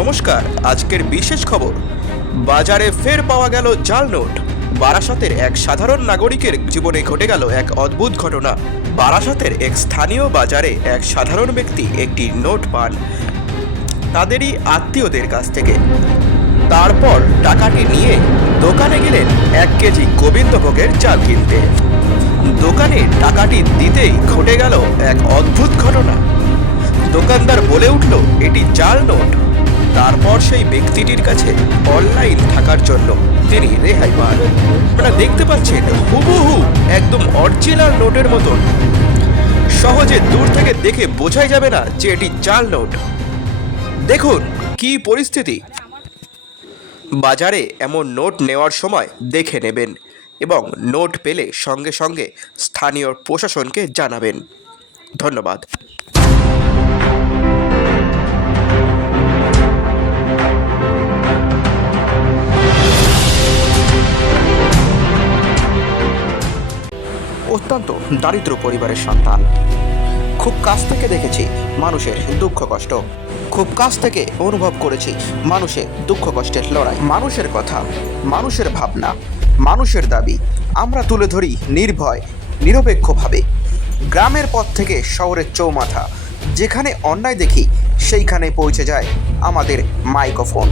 নমস্কার, আজকের বিশেষ খবর। বাজারে ফের পাওয়া গেল জাল নোট। বারাসতের এক সাধারণ নাগরিকের জীবনে ঘটে গেল এক অদ্ভুত ঘটনা। বারাসতের এক স্থানীয় বাজারে এক সাধারণ ব্যক্তি একটি নোট পান তাদেরই আত্মীয়দের কাছ থেকে। তারপর টাকাটি নিয়ে দোকানে গেলেন 1 কেজি গোবিন্দভোগের চাল কিনতে। দোকানে টাকাটি দিতেই ঘটে গেল এক অদ্ভুত ঘটনা। দোকানদার বলে উঠল, এটি জাল নোট। তারপর সেই ব্যক্তিটির কাছে অনলাইন থাকার জন্য তিনি রেহাই পান। আপনারা দেখতে পাচ্ছেন হুবহু একদম অরিজিনাল নোটের মতন। সহজে দূর থেকে দেখে বোঝাই যাবে না যে এটি জাল নোট। দেখুন কি পরিস্থিতি। বাজারে এমন নোট নেওয়ার সময় দেখে নেবেন এবং নোট পেলে সঙ্গে সঙ্গে স্থানীয় প্রশাসনকে জানাবেন। ধন্যবাদ। অত্যন্ত দারিদ্র পরিবারের সন্তান। খুব কাছ থেকে দেখেছি মানুষের দুঃখ কষ্ট, খুব কাছ থেকে অনুভব করেছি মানুষের দুঃখ কষ্টের লড়াই। মানুষের কথা, মানুষের ভাবনা, মানুষের দাবি আমরা তুলে ধরি নির্ভয় নিরপেক্ষভাবে। গ্রামের পথ থেকে শহরের চৌমাথা, যেখানে অন্যায় দেখি সেইখানে পৌঁছে যায় আমাদের মাইক্রোফোন।